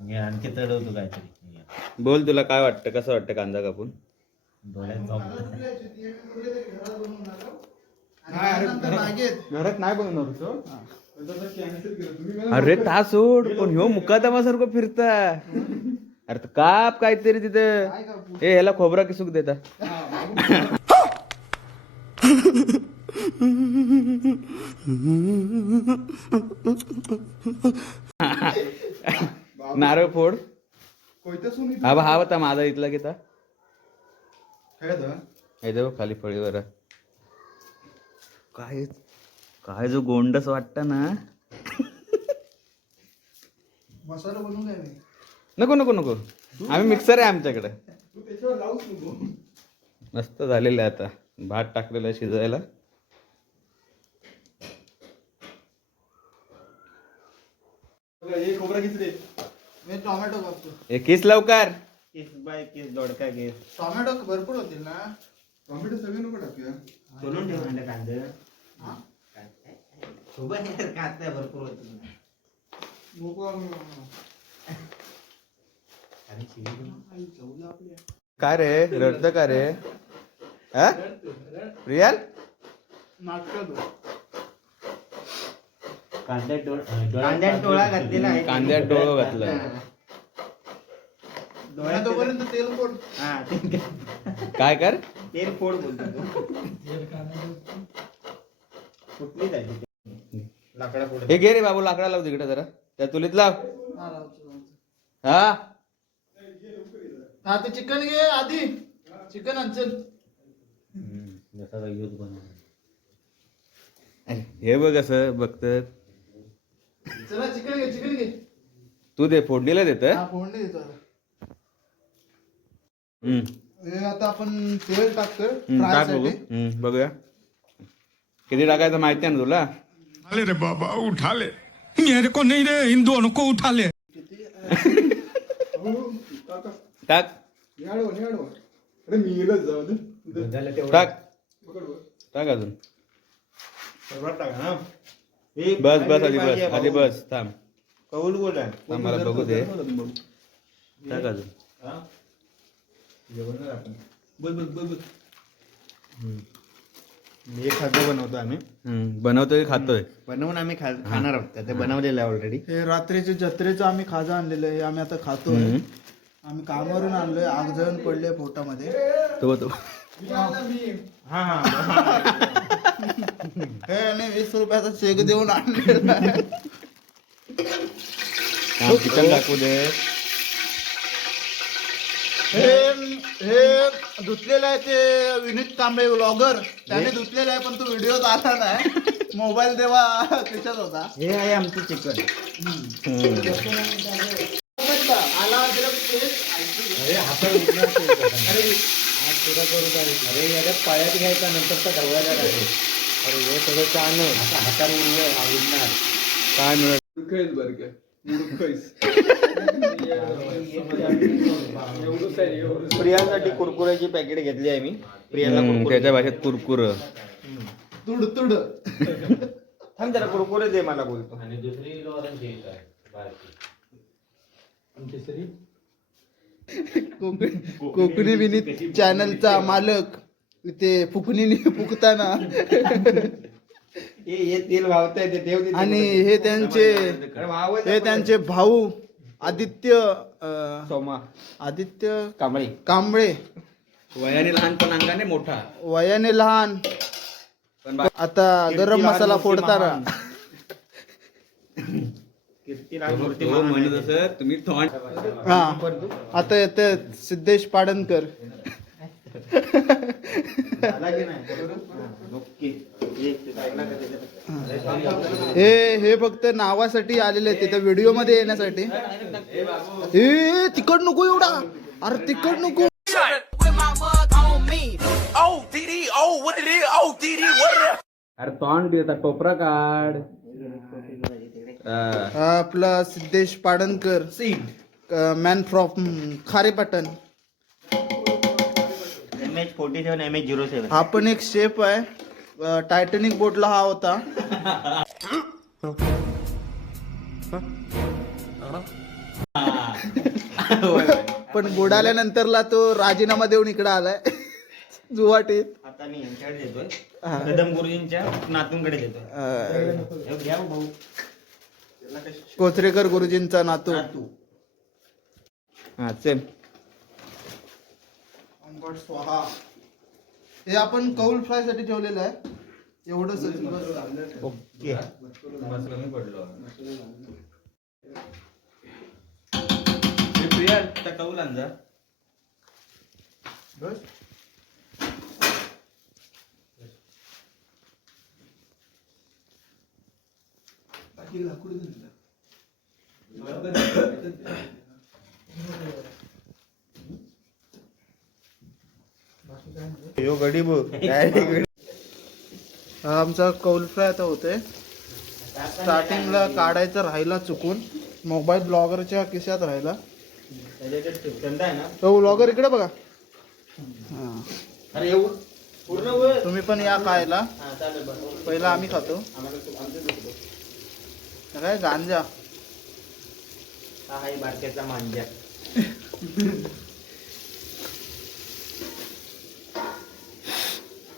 मी आणखी चढवतो काहीतरी. बोल तुला काय वाटतं कसं वाटतं कांदा कापून? डोळ्यात जाऊन घरात नाही बनवणार अरे ता सोड. पण ह्यो मुकादमासारखं फिरता? अरे तर काप काहीतरी तिथं. ए ह्याला खोबरा किसूक देता. नारळ फोड. हा बा, हा होता माझा इथला घेता. हे देव खाली फळीवर काय काय जो गोंडस वाटत ना. मसाला बनवून नको नको नको. आम्ही मिक्सर आहे आमच्याकडे. मस्त झालेलं आहे आता. भात टाकलेला शिजायला. हे खोबरा किती रे मी टोमॅटो कापतो ए किस लवकर. केस बाय केस दोडका केस. टोमॅटो भरपूर होतील ना. टोमॅटो सगळे नको टाकूया सोलून ठेव अंडे कांदे. सोबत कांदा भरपूर होतो नको चिली काय रे? रडतं का रे? हा? रियाल? नाटकात कांद्यात डोळ कांद्यात डोळा घातलेला आहे. कांद्यात डोळं घातलं. डोळ्यात तोपर्यंत तेल हा ते- काय कर? तेल फोड बोलतो कुठली जायची लाकडा फोड हे घे रे बाबू लाकडा लाव तिकडे जरा. त्या तुलीत लाव. हा. हा? ते चिकन घे आधी. चिकन अरे, हे बघ असं बघत चला चिकन घे चिकन घे. तू दे फोडणीला देत हा फोडणी देतो आता. हे आपण तेल टाकतोय हम्म, फ्राय टाक बघू. साठी हम्म, बघूया. किती टाकायचं माहिती आहे ना तुला? उठा ले रे बाबा उठा ले मेरे को नहीं रे इन दोनों को उठा ले टाक. अरे मी जाऊ दे. टाक. पकड. टाक अजून. सर्वात टाका ना. बस बस आधी बस. आधी. बस थांब. कौल बोला. थांब, मला बघू दे. आपण. बस बस बस बस हे खाद्य बनवतो आम्ही. बनवतोय खातोय? बनवून आम्ही खाणार आहोत. ते बनवलेलं आहे ऑलरेडी हे रात्रीचे जत्रेचं आम्ही खाजा आणलेलं आहे. हे आम्ही आता खातोय. आम्ही कामावरून आणलोय. आग जळून पडले पोटामध्ये. तो तो. हा हा. हे वीस रुपयाचा चेक देऊन. चिकन टाकू दे. हे हे धुतलेलं आहे ते विनीत कांबळे ब्लॉगर त्याने धुतलेलं आहे पण तो व्हिडिओ आला नाही. मोबाईल तेव्हा त्याच्यात होता. हे आहे आमचं चिकन. आला त्याला अरे याला पायात घ्यायचा नंतर तर ढवळायला लागेल अरे हे सगळं चान. आता हाताने उडलं आवडणार काय मिळत? प्रियासाठी कुरकुऱ्याची पॅकेट घेतली आहे मी. प्रियाला त्याच्या भाषेत कुरकुर. तुड तुड. थांब जरा कुरकुरे दे मला बोलतो. कोकणी कोकणी विनीत चॅनलचा मालक फुकताना ते देव तिथे आणि. हे त्यांचे हे त्यांचे भाऊ आदित्य सोमा. आदित्य कांबळे. कांबळे. वयाने लहान पण अंगाने मोठा. वयाने लहान. आता गरम मसाला फोडताना महान. कीर्तिराज मूर्ती तो महान म्हणत आहे ते. असं तुम्ही थॉन हा. आता येते सिद्धेश पाडणकर. हा, ओके. हे फक्त नावासाठी आलेले आहेत तिथे व्हिडिओमध्ये येण्यासाठी. हे तिकड नको एवढा. अरे तिकड नको. अरे तॉन देतात टोपरा काढ. आपला Siddhesh Padankar. Man from Kharepatan. M H forty seven M H zero seven हा पण एक शेप आहे. टायटॅनिक बोटला हा होता. पण बुडाल्यानंतरला तो राजीनामा देऊन इकडे आलाय. जुवाटीत. आता मी यांच्याकडे देतोय. कदम गुरुजींच्या नातूंकडे देतोय. घ्या हो भाऊ. कोचरेकर गुरुजींचा नातू. हा सेम स्वाहा. हे आपण कौल फ्रायसाठी ठेवलेलं आहे. एवढंच ओके. प्रिया त्या कौल आणजा बस यो गडी बघ हा आमचा कौल फ्राय आता होतोय. स्टार्टिंगला काढायचं राहिला चुकून. मोबाईल ब्लॉगरच्या खिशात राहिला. तो ब्लॉगर इकडे बघा. तुम्ही पण या खायला. पहिला आम्ही खातो आम्हाला तू- आमचं दुखतो. हे काय गांजा. हा आहे बारक्याचा मांजा.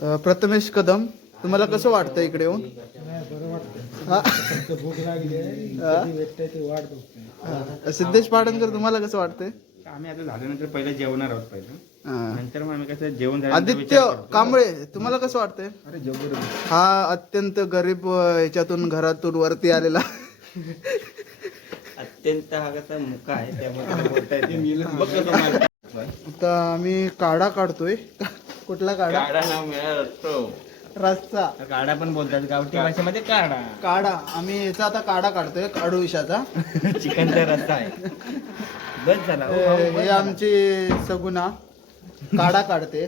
अं, प्रथमेश कदम तुम्हाला कसं वाटतं इकडे येऊन? हा? सिद्धेश पाटणकर तुम्हाला कसं वाटतंय? आम्ही आता झाल्यानंतर पहिलं जेवणार आहोत पहिलं. नंतर मग आम्ही कसं जेवण झाल्यानंतर आदित्य विचार करतो. कांबळे तुम्हाला कसं वाटतंय? हा अत्यंत गरीब अं, ह्याच्यातून घरातून वरती आलेला. अत्यंत हा कसा मुका आहे त्यामुळे त्याला बोलता येत नाही. बघ कसं मारतो. आता आम्ही काढा काढतोय. कुठला काढा? काढा नाव मिळाला असतो रस्ता काढा पण बोलतात गावठी भाषेमध्ये काढा. काढा. आम्ही याचा आता काढा काढतोय काढू विषाचा चिकनचा रस्ता आहे. बस झाला. हो, हे बस हे झाला. आमची सगुना काढा काढते.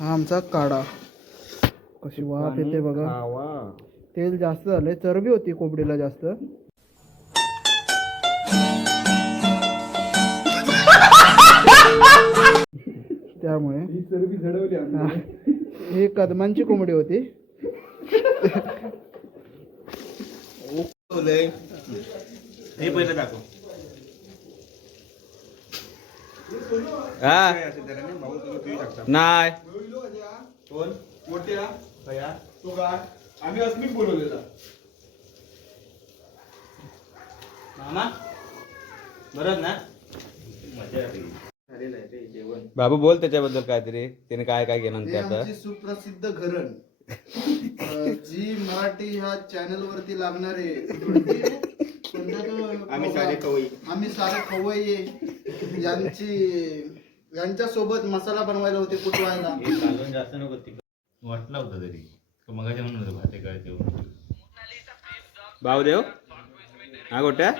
हा आमचा काढा. कशी वाफ येते बघा. तेल जास्त झालंय चरबी होती कोंबडीला जास्त. त्यामुळे हा. ही कदमांची कोंबडी होती. हे पहिलं दाखव. हा. नाही कोण? मोठ्या? भया तो काय आम्ही अस्मिक बोलवलेला. मामा? बरोबर ना? मजा आली. झालेलं आहे रे जेवण. बाबू बोल त्याच्याबद्दल काहीतरी. त्याने काय काय केलं हे ते आता आमची सुप्रसिद्ध घरण अं, जी मराठी ह्या चॅनल वरती लागणारे कोणता तो आम्ही सारे कवई. आम्ही सारे खवय्ये यांची यांच्या सोबत मसाला बनवायला होते कुटवायला हे जास्त नको तिखट वाटला होता तरी. मगाच्या म्हणून होतं भाते काय जेवण भाऊदेव? हा गोट्या?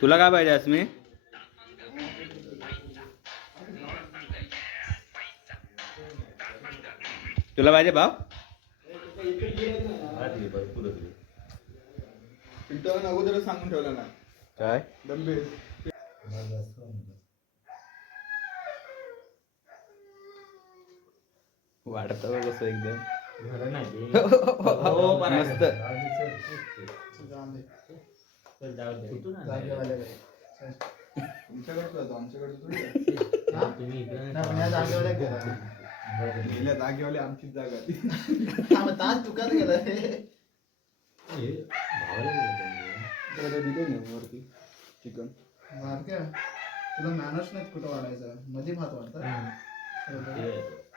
तुला काय पाहिजे अस्मी? तुला पाहिजे भाव अगोदरच सांगून ठेवला ना. काय दंबे वाढत कसं एकदम घरं नाही ते. हो, बरं आहे. मस्त चल, जाऊ दे. कुठून आणलं? तुमच्याकडे जातो आमच्याकडे थोडी आहे. तुम्ही इकडं नाही, पण या जागेवाल्या घरा. गेल्या जागेवाली आमचीच जागा हा, तास दुकान गेला हे. वरती चिकन? बारक्या तुला मॅनर्स नाहीत कुठं वाढायचा? मध्ये भात वाढतात. ते-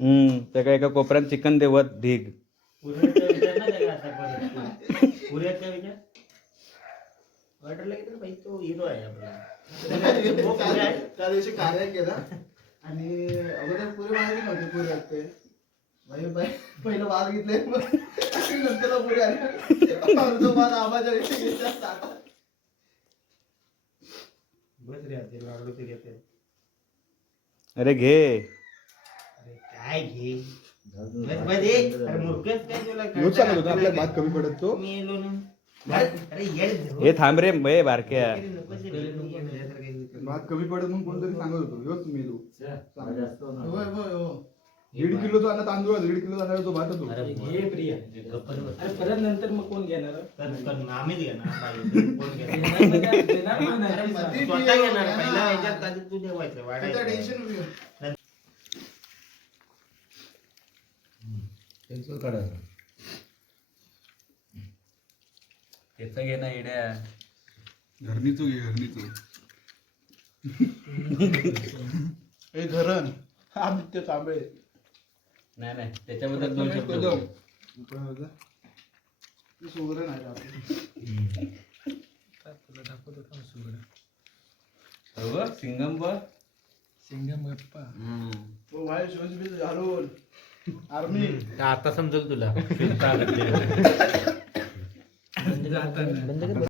हम्म त्या एका कोपऱ्यात चिकन देवत ढीग. पुऱ्याचा विचार ना त्याला आता परत. पुऱ्याचा विचार. ऑर्डरला गेलं बाई तो हिरो आहे आपला. हो, पुऱ्या आहे. त्या दिवशी कार्य केलं. आणि अगोदर पुरे माहिती नव्हते पुरे आहेत ते भाई बाई पहिलं वाद घेतले. नंतर पुरे आले अर्ध वाद आबाच्या इथे घेतला. बस रे आता लागलो ते घेते. अरे घे. काय घे? आपल्या भात कमी पडत तो. धो. हे. थांब रे बे बारक्या ते हे. भात कमी पडत म्हणून कोणतरी सांगत होतो. ह्योच मेलू. हो. दीड किलोचा अन्न तांदूळ आहे, दीड किलो तांदळाचा भात होतो. अरे हे प्रिय. अरे परत नंतर मग कोण घेणार? आम्हीच घेणार पाहिजे. कोण घेणार? देणार म्हणजे देणार कोण अरे नाही? मधी स्वतः ठेव, घेणार घ्या पहिला ना. ह्याच्यात आधी तू ठेवायचं त्याचं घे ना येड्या घरणीचो घे घरणीचो. हे धरण आदित्य तांबे. नाही नाही त्याच्याबद्दल दोन शब्द. बोल. तुला दाखवतो सुगडा. हो गं, सिंगम बघ. सिंगम गप्पा तो भाई शोज बीज घालून आर्मी. आता समजेल तुला.